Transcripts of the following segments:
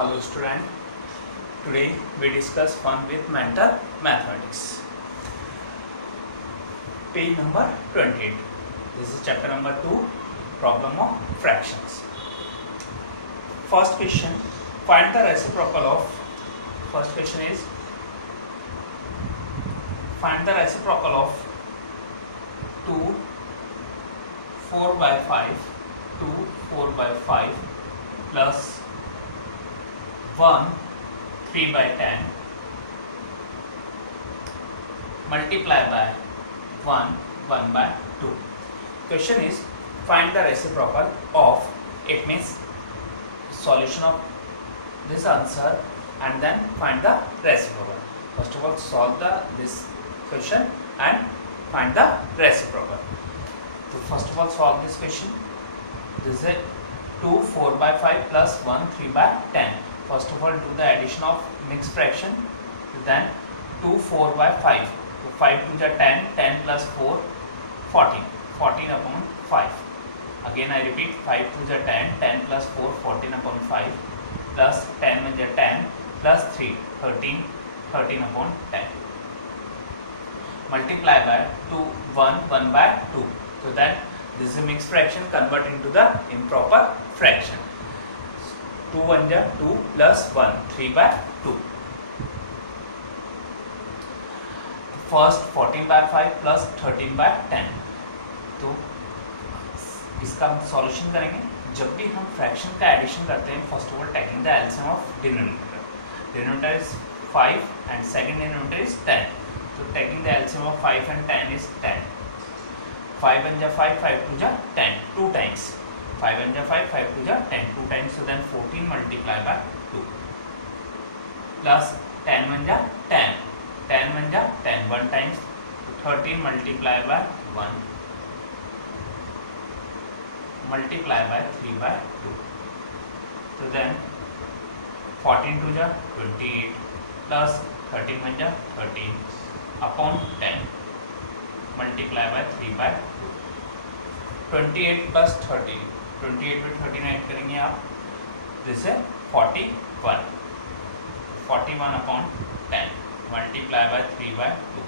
Hello student, today we discuss fun with mental mathematics. Page number 28. This is chapter number 2, problem of fractions. First question, find the reciprocal of, first question is, find the reciprocal of 2 4 by 5, 2 4 by 5 plus 1 3 by 10 multiply by 1 1 by 2. Question is find the reciprocal of, it means solution of this answer and then find the reciprocal. First of all solve this question and find the reciprocal. So first of all solve this question. This is 2 4 by 5 plus 1 3 by 10. First of all do the addition of mixed fraction, then 2 4 by 5. So 5 to the 10, 10 plus 4 14, 14 upon 5. Again I repeat 5 to the 10, 10 plus 4 14 upon 5 plus 10 with the 10 plus 3 13, 13 upon 10. Multiply by 2 1 1 by 2. So that this is a mixed fraction, convert into the improper fraction. 2 1 ja 2 plus 1 3 by 2. First 14 by 5 plus 13 by 10. तो इसका हम solution करेंगे. जब भी हम fraction का addition करते हैं, first of all taking the LCM of denominator. Denominator is 5 and second denominator is 10. तो taking the LCM of 5 and 10 is 10. 5 1 ja 5, 5 2 ja 10, 2 times. 5 1 ja 5, 5 2 ja 10, 2 times. So then 14 multiply by 2 plus 10 1 ja 10, 10 1 ja 10, 1 times. 13 multiply by 1 multiply by 3 by 2. So then 14 2 ja 28 plus 13 1 ja 13 upon 10 multiply by 3 by 2. 28 plus 13, 28 में 13 add करेंगे आप, this है 41, 41 upon 10 multiply by 3 by 2.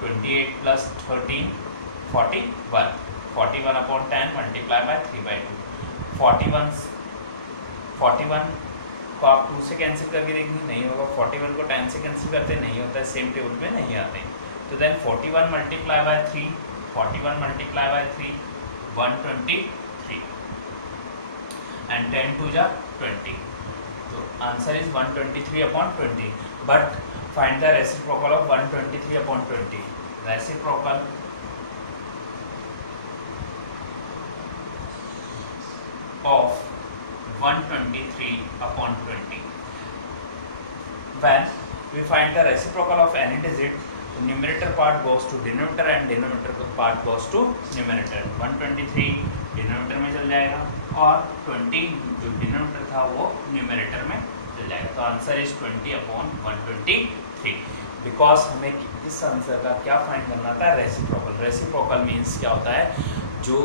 28 plus 13 41, 41 upon 10 multiply by 3 by 2. 41 को आप 2 से cancel करके देखेंगे, नहीं होगा. 41 को 10 से कैंसिल करते नहीं होता है, सेम टेबल में नहीं आते. तो then 41 multiply by 3, 41 multiply by 3 123 and 10 2 ja 20. So answer is 123 upon 20. But find the reciprocal of 123 upon 20. Reciprocal of 123 upon 20. When we find the reciprocal of any digit, the numerator part goes to denominator and denominator part goes to numerator. 123 denominator में चल जाएगा और 20 जो denominator था वो numerator में चल जाएगा. तो आंसर इज 20 अपॉन 123. बिकॉज हमें इस आंसर का क्या फाइंड करना था, रेसिप्रोकल. रेसिप्रोकल मीन्स क्या होता है, जो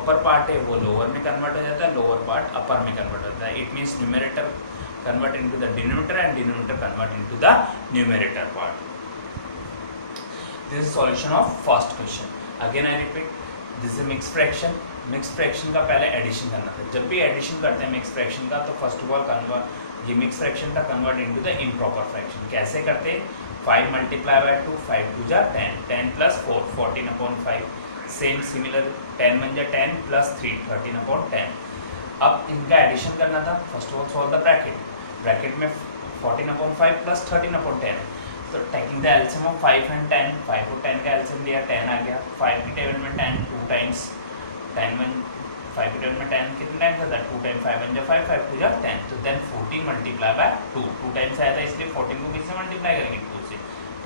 अपर पार्ट है वो लोअर में कन्वर्ट हो जाता है, लोअर पार्ट अपर में कन्वर्ट होता है. It means numerator convert into the denominator and denominator convert into the numerator part. This is solution of first question. Again I repeat, this is a mixed fraction. Mixed fraction का पहले addition करना था. जब भी addition करते हैं mix fraction का, तो फर्स्ट ऑफ ऑल कन्वर्ट, ये मिक्स फ्रैक्शन था convert into the improper fraction. कैसे करते हैं, 5 multiply by 2, 5 2 ja 10, 10 plus 4 14 upon 5. Same similar 10 1 ja 10 plus 3 13 upon 10. अब इनका एडिशन करना था. First of all solve the bracket. Bracket में 14 upon 5 plus 13 upon 10. तो taking the LCM of 5 and 10, 5 और 10 का एलसीएम लिया, 10 आ गया. 5 की टेबल में 10 2 टाइम्स, 10 में 5 की टेबल में 10 कितने टाइम्स आता है, 2 टाइम. 5 1 ja 5, 5 2 ja 10. तो देन 14 मल्टीप्लाई बाय 2, 2 टाइम्स आया था इसलिए 14 को किससे मल्टीप्लाई करेंगे, 2 से.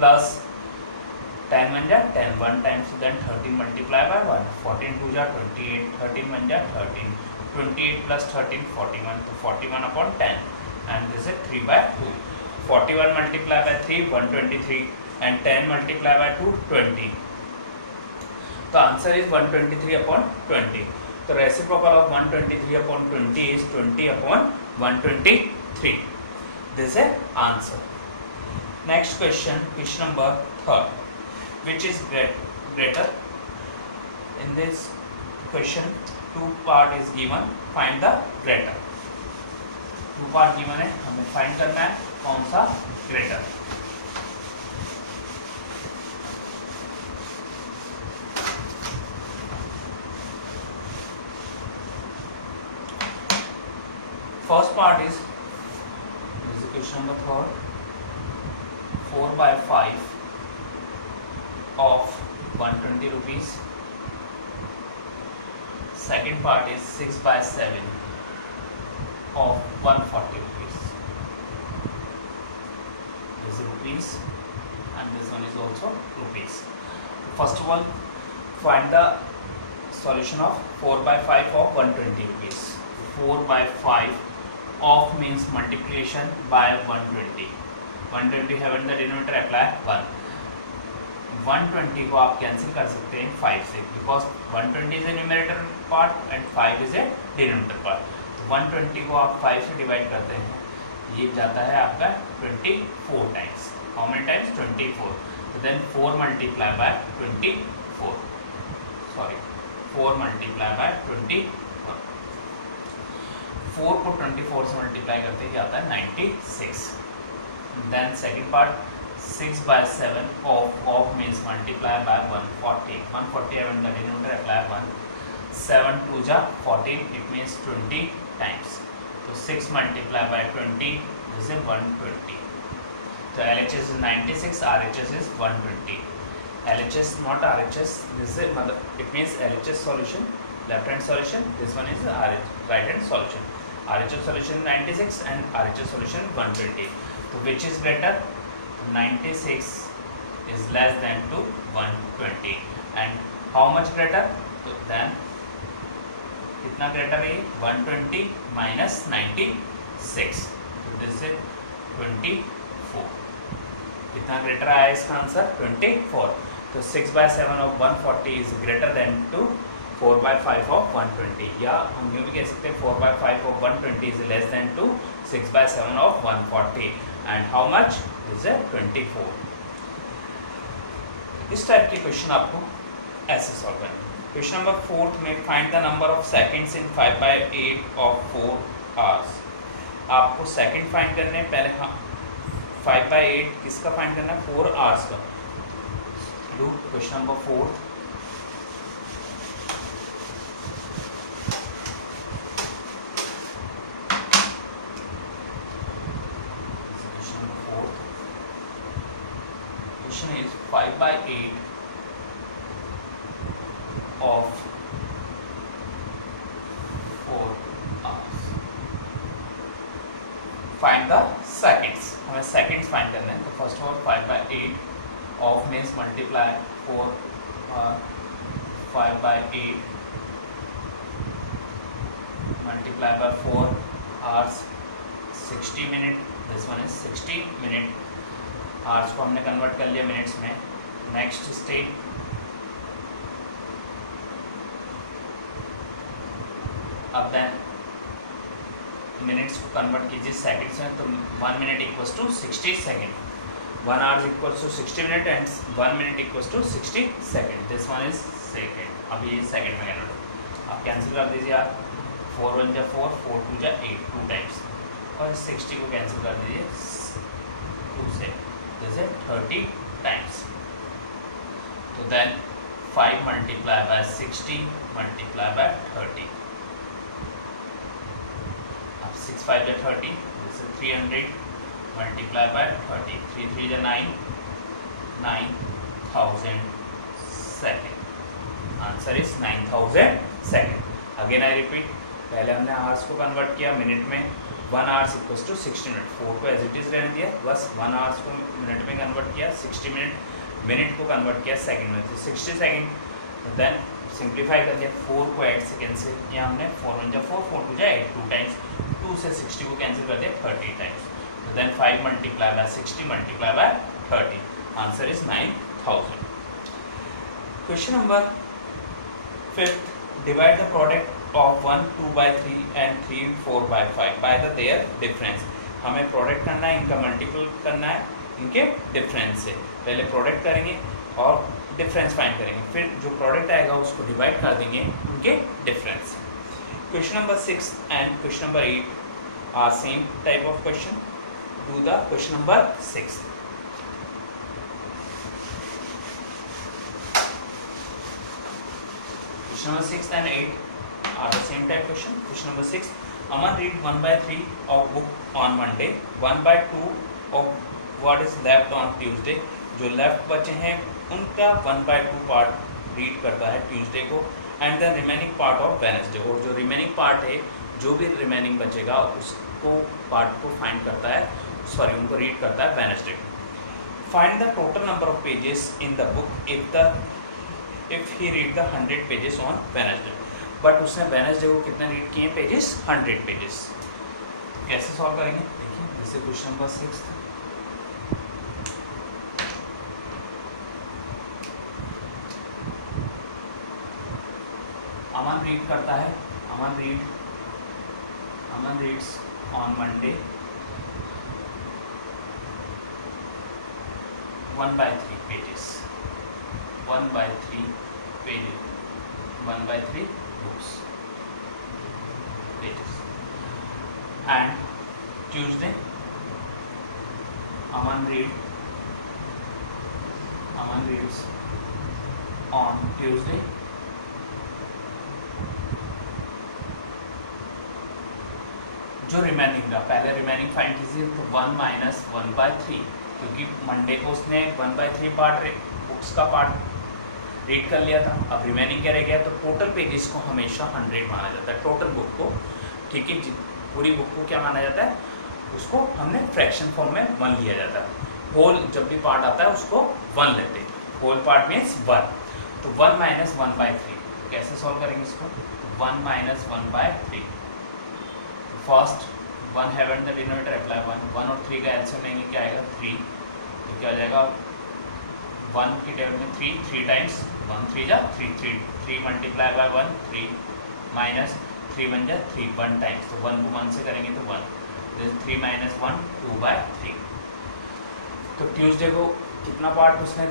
Plus 10 1 ja 10, 1 times. Then 13 multiply by 1, 14 2 ja 28, 13 1 ja 13, 28 plus 13 41. तो 41 upon 10 and this is 3 by 2. 41 multiply by 3 123 and 10 multiply by 2 20. तो आंसर इज 123 upon 20. तो reciprocal of 123 upon 20 is 20 upon 123. This is a answer. Next question, question number 3rd. Which is greater? In this question, 2 part is given. Find the greater. 2 part given है, हमें find करना है कौन सा greater. First part is question number 3rd. 4/5 of 120 rupees. Second part is 6/7 of 140 rupees. This is rupees and this one is also rupees. First of all, find the solution of 4/5 of 120 rupees. 4/5 of means multiplication by 120. 120 have in the denominator, apply 1. 120 को आप cancel कर सकते हैं 5 से, because 120 is a numerator part and 5 is a denominator part. 120 को आप 5 से divide करते हैं, ये जाता है आपका 24 टाइम्स. How many times? 24. तो then 4 multiply by 24, sorry 4 multiply by 24. 4 को 24 से मल्टीप्लाई करते ही आता है 96. Then second part 6/7 of means multiply by 140. 140 have in the denominator, apply 1. 7 2 जा 14, it means 20 times. So 6 multiply by 20, this is 120. So LHS is 96, RHS is 120. LHS not RHS, this is it means LHS solution, left hand solution, this one is right hand solution. RHS solution 96 and RHS solution 120. So which is greater? 96 is less than to 120. And how much greater? So then कितना greater है? 120 minus 96. So this is 24. कितना greater आया इसका answer? 24. तो 6/7 of 140 is greater than to 4/5 of 120. या हम यूँ भी कह सकते हैं 4/5 of 120 is less than to 6/7 of 140. And how much? This is 24. इस टाइप के क्वेश्चन आपको ऐसे सॉल्व करना है. क्वेश्चन नंबर 4 में find the number of seconds in 5/8 of 4 hours. आपको सेकंड फाइंड करने हैं. पहले हाँ 5/8 किसका फाइंड करना है? 4 hours का. Do question number 4. Is 5/8 of 4 hours. Find the seconds. हमें seconds find करना है. तो first of all 5/8 of means multiply 4 5/8 multiply by 4 hours 60 minute. This one is 60 minute. Hours को हमने कन्वर्ट कर लिया मिनट्स में. नेक्स्ट स्टेप अब देन मिनट्स को कन्वर्ट कीजिए सेकंड्स में. तो 1 minute equals to 60 second. 1 hours equals to 60 minute and 1 minute equals to 60 second. This one is second. अब ये सेकेंड में कन्वर्ट आप कैंसिल कर दीजिए. आप 4 1 जा 4, 4 2 जा 8, 2 टाइम्स. और 60 को कैंसिल कर दीजिए 2 से. This is 30 times. So then 5 multiply by 60 multiply by 30. अब 6 5 is 30. This is 300 multiply by 30. 3 3 is 9. 9,000 second. Answer is 9,000 second. Again I repeat. पहले हमने आवर्स को कन्वर्ट किया मिनट में. 1 आवर्स इक्वल्स टू 60 मिनट. 4 को एज इट इज रहने दिया, बस 1 आवर्स को मिनट में कन्वर्ट किया. 60 मिनट को कन्वर्ट किया सेकंड में. तो 60 सेकंड. देन सिंप्लीफाई कर दिया. 4 को 8 से कैंसिल किया हमने. 4 1 जा 4, 4 2 जा 8, 2 टाइम्स. 2 से 60 को कैंसिल कर दिया 30 टाइम्स. तो then 5 multiply by 60 multiply by 30. Answer is 9,000. Question number 5. Divide the product of 1 2/3 and 3 4/5 by the their difference. हमें प्रोडक्ट करना है, इनका मल्टीपल करना है इनके डिफरेंस से। पहले प्रोडक्ट करेंगे और डिफरेंस फाइंड करेंगे, फिर जो प्रोडक्ट आएगा उसको डिवाइड कर देंगे उनके डिफरेंस से। Question number 6 and question number 8 are same type of question. Do the question number 6। Question number 6 and 8 are the same type question. Question number 6. Aman read 1/3 of book on Monday, 1/2 of what is left on Tuesday. जो left बचे हैं उनका 1/2 part read करता है Tuesday को, and the remaining part of Wednesday, और जो remaining part है, जो भी रिमेनिंग बचेगा उसको पार्ट को फाइंड करता है, सॉरी उनको रीड करता है वेडनेसडे को। Find the total number of pages in the book if he read the 100 pages on Wednesday. But उसने वेडनेसडे को कितने रीड किए पेजेस? 100 पेजेस। कैसे सॉल्व करेंगे देखिए, जैसे क्वेश्चन नंबर 6 अमन रीड करता है, Aman reads on Monday 1/3 pages, 1/3 pages, 1/3 books pages, and Tuesday Aman reads on Tuesday जो रिमेनिंग रहा, पहले रिमेनिंग फाइंड कीजिए, तो 1 - 1/3, क्योंकि मंडे को उसने 1/3 पार्ट बुक्स का पार्ट रीड कर लिया था। अब रिमेनिंग क्या रह गया, तो टोटल पेजेस को हमेशा 100 माना जाता है, टोटल बुक को, ठीक है। पूरी बुक को क्या माना जाता है, उसको हमने फ्रैक्शन फॉर्म में 1 लिया जाता है। होल जब भी पार्ट आता है उसको 1 लेते हैं, होल पार्ट मीन्स 1। तो 1 - 1/3 कैसे सॉल्व करेंगे इसको? 1 - 1/3, first 1 have at the denominator, apply 1 और 3 का एलसीएम लेंगे, क्या आएगा 3, तो क्या हो जाएगा 1 की टेबल में 3 टाइम्स 1 3 जा 3 मल्टीप्लाई बाय 1 3 माइनस 3 बन जा 3 1 टाइम्स, तो 1 को 1 से करेंगे तो 1, जैसे 3 - 1 2/3। तो ट्यूसडे को कितना पार्ट उसने,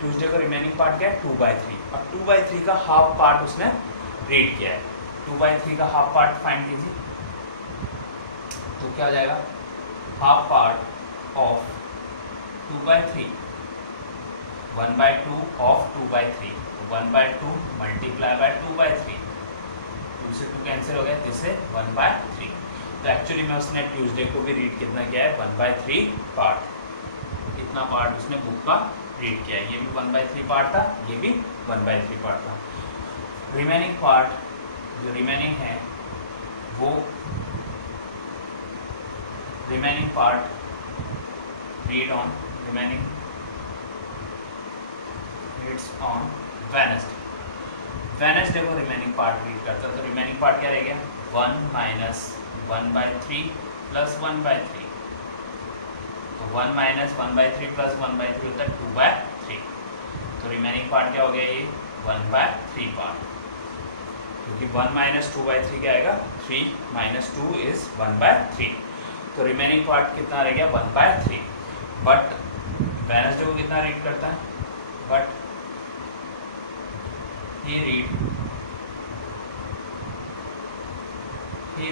ट्यूसडे को रिमेनिंग पार्ट क्या है 2/3। अब 2/3 का हाफ पार्ट उसने रीड किया है, 2/3 का हाफ पार्ट फाइंड कीजिए, तो क्या हो जाएगा half part of 2/3, 1/2 of 2/3, 1/2 multiply by 2/3, 2 से 2 कैंसिल हो गया, जिससे 1/3। तो एक्चुअली में उसने ट्यूसडे को भी रीड कितना किया है 1/3 पार्ट, इतना पार्ट उसने बुक का रीड किया है। ये भी 1/3 पार्ट था, ये भी 1/3 पार्ट था। रिमेनिंग पार्ट जो रिमेनिंग है वो remaining part read on remaining reads on Wednesday को रिमेनिंग पार्ट रीड करता है। तो रिमेनिंग पार्ट क्या रह गया 1 - 1/3 प्लस 1/3, तो 1 - 1/3 प्लस 1/3 होता है 2/3। तो रिमेनिंग पार्ट क्या हो गया ये 1/3 पार्ट, क्योंकि 1 - 2/3 क्या आएगा 3 - 2 इज 1/3। तो रिमेनिंग पार्ट कितना रह गया 1/3। बट वेडनेसडे को कितना रीड करता है, but he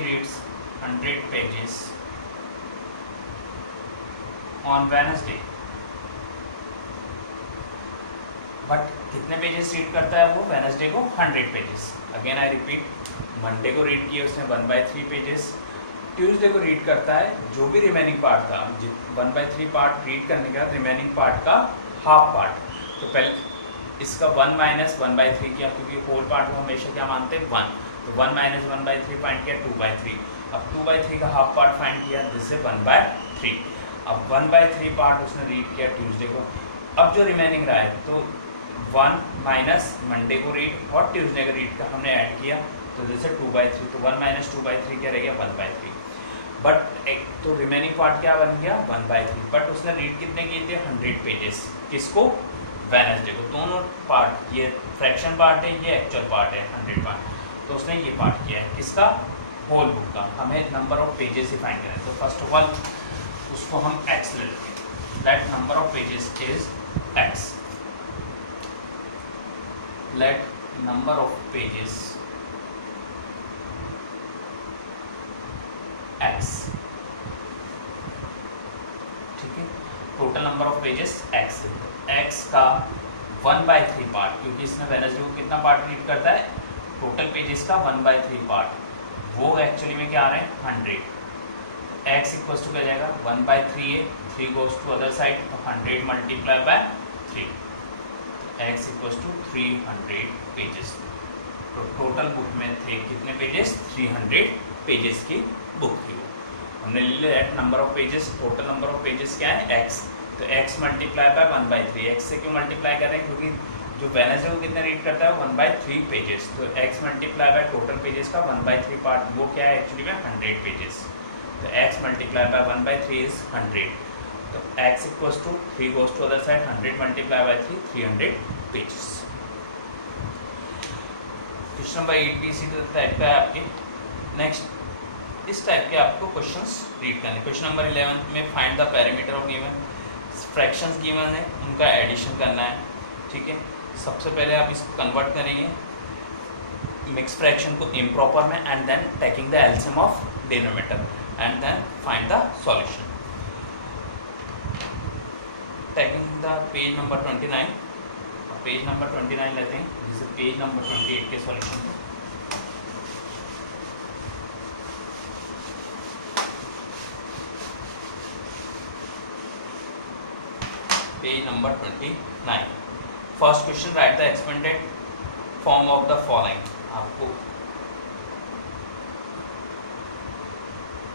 reads 100 pages on Wednesday। But कितने पेजेस रीड करता है वो वेडनेसडे को 100 pages. Again I repeat, Monday को रीड किए उसने 1/3 पेजेस, ट्यूसडे को रीड करता है जो भी रिमेनिंग पार्ट था, 1/3 पार्ट रीड करने के बाद रिमेनिंग पार्ट का हाफ पार्ट, तो पहले इसका 1 - 1/3 किया, क्योंकि होल पार्ट को हमेशा क्या मानते हैं 1, तो 1 - 1/3 फाइंड किया 2/3। अब 2/3 का हाफ पार्ट फाइंड किया, जिससे 1/3। अब 1/3 पार्ट उसने रीड किया ट्यूसडे को। अब जो रिमेनिंग रहा है तो 1 माइनस मंडे को रीड और ट्यूसडे का रीड का हमने ऐड किया, तो जैसे 2/3, तो 1 - 2/3 क्या रह गया 1/3। बट एक तो रिमेनिंग पार्ट क्या बन गया 1/3। बट उसने रीड कितने किए थे 100 पेजेस, किसको वेडनेसडे को। दोनों पार्ट, ये फ्रैक्शन पार्ट है, ये एक्चुअल पार्ट है 100 पार्ट, तो उसने ये पार्ट किया है किसका होल बुक का, हमें number of pages he find करें। तो फर्स्ट ऑफ ऑल उसको हम x ले लेंगे। Let number of pages is x, let number of pages x, ठीक है। Total number of pages x, x का 1/3 पार्ट, क्योंकि इसमें वेडनेसडे को कितना पार्ट रीड करता है, टोटल पेजेस का 1/3 पार्ट, वो एक्चुअली में क्या आ रहे हैं 100। x इक्वल्स टू क्या जाएगा 1/3 है, 3 गोज टू अदर साइड, तो 100 multiply by 3, x equals to 300 pages. तो टोटल बुक में थे कितने पेजेस, 300 पेजेस की बुक थी वो। हमने ले लिया at number of pages, total number of pages क्या है x, तो x मल्टीप्लाई बाय 1/3। x से क्यों मल्टीप्लाई कर रहे हैं, क्योंकि जो बैलेंस है वो कितना रीड करता है 1/3 पेजेस, तो x multiply by total pages का 1/3 पार्ट, वो क्या है एक्चुअली में 100 पेजेस, तो x मल्टीप्लाई बाय 1/3 इज 100, तो x equals to 3 goes to other side, 100 multiply by 3, 300 pages. Question number 8 भी इसी टाइप का है आपके। नेक्स्ट इस टाइप के आपको क्वेश्चंस रीड करने। क्वेश्चन नंबर 11 में find the parameter of given, fractions given है, उनका एडिशन करना है, ठीक है। सबसे पहले आप इसको कन्वर्ट करेंगे मिक्स फ्रैक्शन को इम्प्रॉपर में, and then taking the LCM of denominator, and then find the solution. Taking the page number 29, page number 29 लेते हैं, जिसे पेज नंबर 28 के solution. Page number 29, first question, right the expanded form of the following. आपको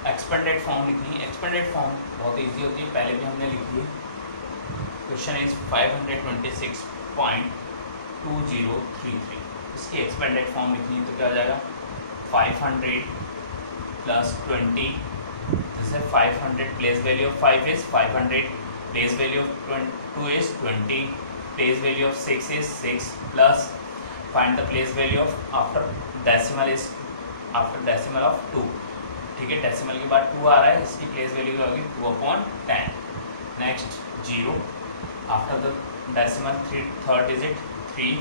expanded form लिखनी है। Expanded form बहुत easy होती है, पहले भी हमने लिखी है। क्वेश्चन इज 526.2033, इसकी एक्सपेंडेड फॉर्म लिखनी है, तो क्या हो जाएगा 500 प्लस 20, जैसे 500 place value of 5 is 500, place value of 2 is 20, place value of 6 is 6, plus find the place value of after decimal is after decimal of 2, ठीक है। डेसिमल के बाद 2 आ रहा है, इसकी प्लेस वैल्यू क्या होगी 2/10। Next 0 after the decimal, third digit 3,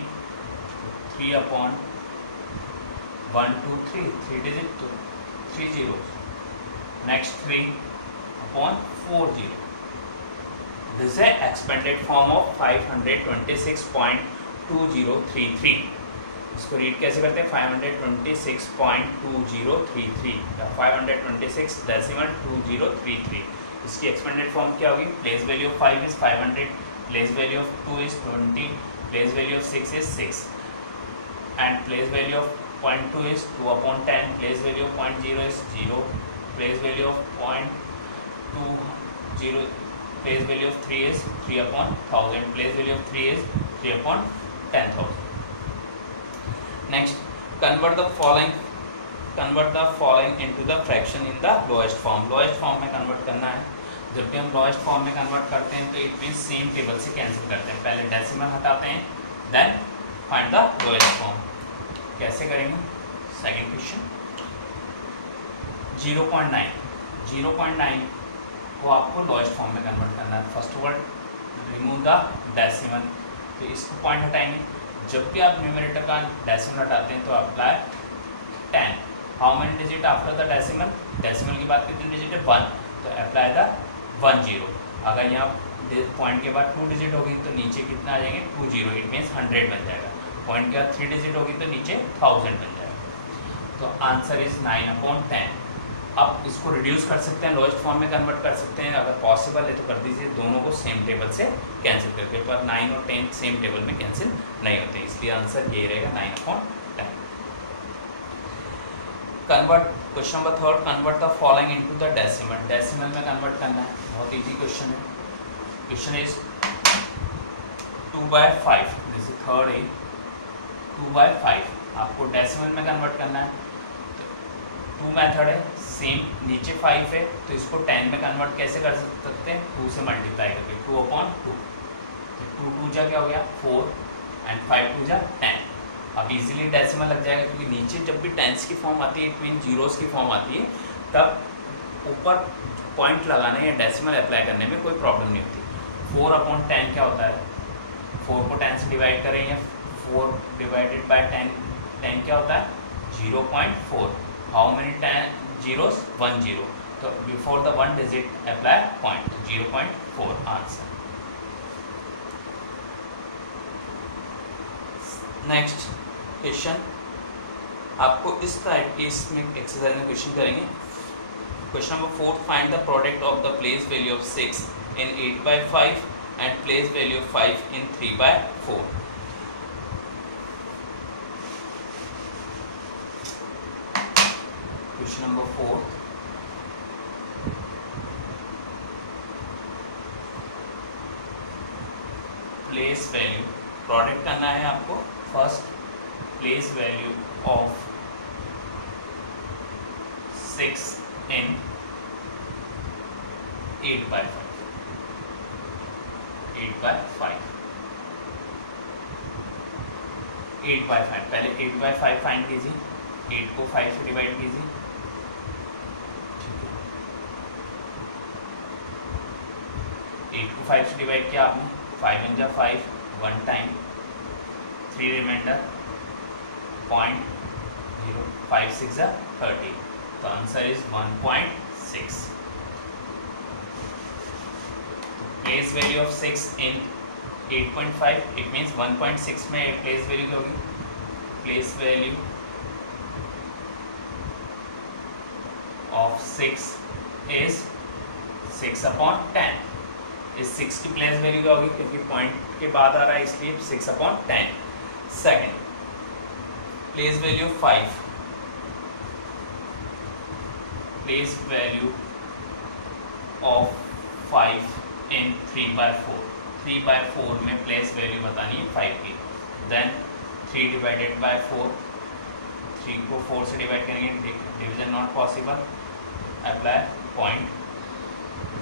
3/1 2 3, 3 digit तो 3 zeros, next 3/4 0। This is a expanded form of 526.2033। इसको रीड कैसे करते हैं 526.2033 या 526.2033। इसकी एक्सपेंडेड फॉर्म क्या होगी, place value of 5 is 500, place value of 2 is 20, place value of 6 is 6, and place value of 0.2 is 2/10, place value of 0.0 is 0, place value of 0.20, place value of 3 is 3/1000, place value of 3 is 3/10,000। Next, convert the following into the fraction in the lowest form. Lowest form में convert करना है। जब भी हम lowest form में convert करते हैं तो इट मीन सेम टेबल से कैंसिल करते हैं, पहले डेसिमल हटाते हैं, then find the lowest form. कैसे करेंगे, सेकेंड क्वेश्चन 0.9 को आपको लोएस्ट फॉर्म में कन्वर्ट करना है। First of all remove the decimal, तो इसको पॉइंट हटाएंगे। जब भी आप न्यूमरेटर का डेसिमल हटाते हैं तो apply 10। How many digit after the decimal, decimal के बाद कितने डिजिट है 1, तो अप्लाई द 1 0। अगर यहाँ पॉइंट के बाद 2 डिजिट होगी तो नीचे कितना आ जाएंगे 2 0, इट मीन्स 100 बन जाएगा। पॉइंट के बाद 3 डिजिट होगी तो नीचे 1000 बन जाएगा। तो आंसर इज 9/10। आप इसको रिड्यूस कर सकते हैं, लोएस्ट फॉर्म में कन्वर्ट कर सकते हैं, अगर पॉसिबल है तो कर दीजिए, दोनों को सेम टेबल से कैंसिल करके, पर 9 और 10 सेम टेबल में कैंसिल नहीं होते, इसलिए आंसर यही रहेगा 9/10। Convert question number 3, convert the following into the decimal. Decimal में कन्वर्ट करना है, बहुत इजी क्वेश्चन है। क्वेश्चन इज 2/5, जैसे थर्ड है 2/5, आपको डेसिमल में कन्वर्ट करना है। 2 मेथड है सेम, नीचे 5 है तो इसको 10 में कन्वर्ट कैसे कर सकते हैं, 2 से मल्टीप्लाई करके 2/2, तो 2 2 जा क्या हो गया 4 एंड 5 2 जा 10, अब इजीली डेसिमल लग जाएगा, क्योंकि नीचे जब भी टेंस की फॉर्म आती है इट मीन जीरोस की फॉर्म आती है, तब ऊपर पॉइंट लगाने या डेसिमल अप्लाई करने में कोई प्रॉब्लम नहीं होती। 4/10 क्या होता है, 4 को 10 से डिवाइड करें या 4 डिवाइडेड बाय 10 क्या होता है 0.4। हाउ मेनी 10 जीरोस 1 0, तो before the 1 digit apply point 0.4 answer. Next question आपको इस टाइप के इसमें एक्सरसाइज में क्वेश्चन करेंगे। Question number 4, find the product of the place value of 6 in 8/5 and place value of 5 in 3/4। Question number 4, place value product करना है आपको। First place value of 6 in 8/5। 8/5 पहले 8/5 फाइंड कीजिए, 8 को 5 से डिवाइड कीजिए, ठीक है। 8 को 5 से डिवाइड किया आपने, 5 × 5 1 टाइम, 3 रिमाइंडर 0.0, 5 6 30, तो answer is 1.6। Place value of 6 in 8.5 it means 1.6 में प्लेस वैल्यू क्या होगी, प्लेस वैल्यू ऑफ 6 इज 6/10। इस 6 की प्लेस वैल्यू क्या होगी, क्योंकि पॉइंट के बाद आ रहा है इसलिए 6/10। Second place value 5, place value of 5 in 3/4। 3/4 में प्लेस वैल्यू बतानी है 5 की। देन 3 डिवाइडेड बाय 4, 3 को 4 से डिवाइड करेंगे, division not possible, apply point,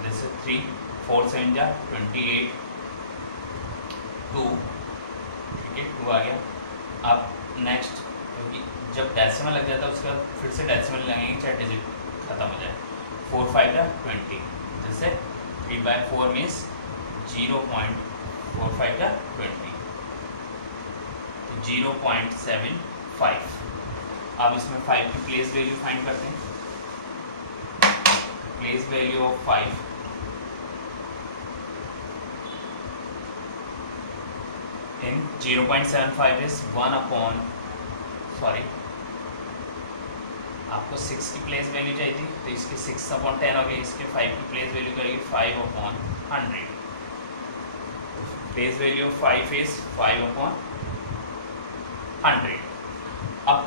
this is 3, 4 7 जा 28, 2, ठीक है 2 आ गया। अब नेक्स्ट, क्योंकि जब डेसिमल लग जाता है उसके बाद फिर से डेसिमल लगेंगे चाहे डिजिट खत्म हो जाए। 4 5 20, जैसे 3/4 मीन्स 0.45 20, तो 0.75। अब इसमें 5 की प्लेस वैल्यू फाइंड करते हैं। Place value of 5 in 0.75 is 1 sorry आपको 6 की प्लेस वैल्यू चाहिए थी, तो इसकी 6/10 हो गई, इसके 5 की प्लेस वैल्यू करेगी 5/100। Place value of 5 is 5/100। अब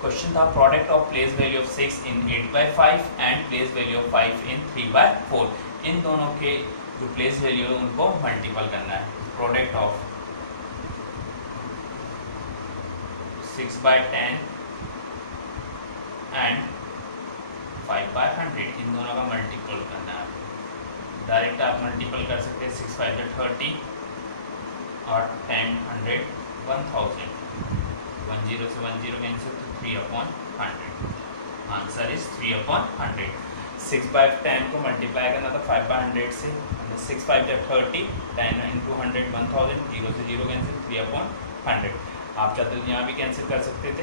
क्वेश्चन था product of place value of 6 in 8/5 and place value of 5 in 3/4। इन दोनों के जो प्लेस वैल्यू है उनको मल्टीपल करना है। प्रोडक्ट ऑफ 6/10 एंड 5/100, इन दोनों का मल्टीपल करना है। डायरेक्ट आप मल्टीपल कर सकते हैं, 6 5 30 और 10 100 1000, 10 से 10 कैंसिल, तो 3/100, आंसर इज 3/100। 6/10 को मल्टीप्लाई करना था 5/100 से, 6 5 30, 10 × 100 1000, 0 से 0 कैंसिल, 3/100। आप चाहते तो यहाँ भी कैंसिल कर सकते थे,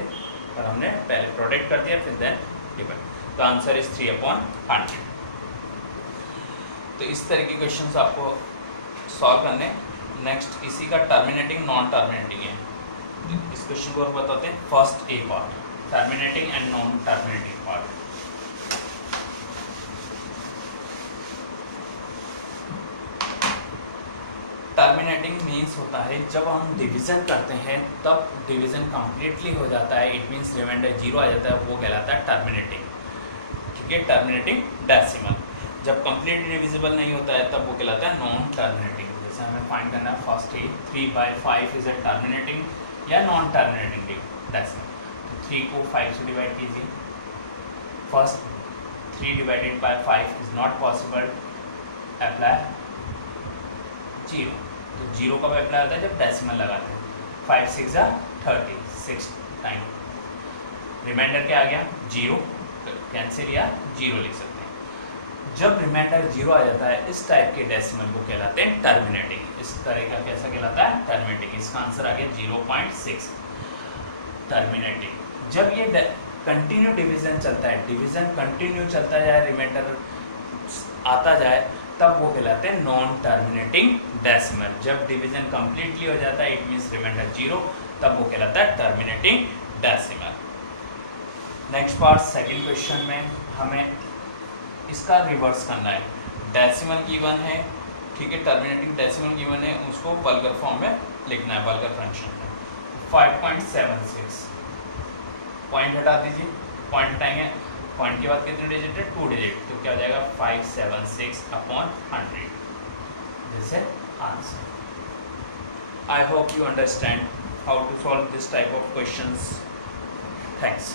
पर हमने पहले प्रोडक्ट कर दिया फिर देन डिवाइड, तो आंसर इज 3/100। तो इस तरह के क्वेश्चंस आपको सॉल्व करने। नेक्स्ट इसी का टर्मिनेटिंग नॉन टर्मिनेटिंग है, तो इस क्वेश्चन को और बताते हैं। First A part, terminating and non terminating part. Terminating means होता है जब हम डिवीज़न करते हैं तब डिवीज़न कंप्लीटली हो जाता है, इट मीन्स रिमाइंडर 0 आ जाता है, वो कहलाता है टर्मिनेटिंग, ठीक है। टर्मिनेटिंग डेसिमल जब कंप्लीटली डिविजिबल नहीं होता है तब वो कहलाता है नॉन टर्मिनेटिंग। जैसे हमें फाइंड करना है first A 3/5 is a terminating या नॉन टर्मिनेटिंग डेसिमल। 3 को 5 से डिवाइड कीजिए, first 3 divided by 5 is not possible, apply 0, तो 0 कब अप्लाई होता है जब डेसिमल लगाते हैं, 5 6 30, 6 टाइम। रिमाइंडर क्या आ गया 0, कैंसिल या 0 लिख सकते हैं। जब रिमाइंडर 0 आ जाता है इस टाइप के डेसिमल को कहलाते हैं टर्मिनेटिंग। इस तरह का कैसा कहलाता है टर्मिनेटिंग। इसका आंसर आ गया 0.6 टर्मिनेटिंग। जब ये कंटिन्यू डिवीजन चलता है, डिवीजन कंटिन्यू चलता जाए, रिमाइंडर आता जाए, तब वो कहलाते हैं नॉन टर्मिनेटिंग डेसिमल। जब डिवीजन कंप्लीटली हो जाता है इट मींस रिमाइंडर 0, तब वो कहलाता है terminating decimal. Next part second question में हमें इसका रिवर्स करना है। डेसिमल गिवन है, ठीक है, टर्मिनेटिंग डेसिमल गिवन है, उसको वल्गर फॉर्म में लिखना है, वल्गर फ्रैक्शन में। 5.76 पॉइंट हटा दीजिए, पॉइंट हटाएंगे, पॉइंट के बाद कितने डिजिट है 2 डिजिट, तो क्या हो जाएगा 576/100, this is answer. I hope you understand how to solve this type of questions. Thanks.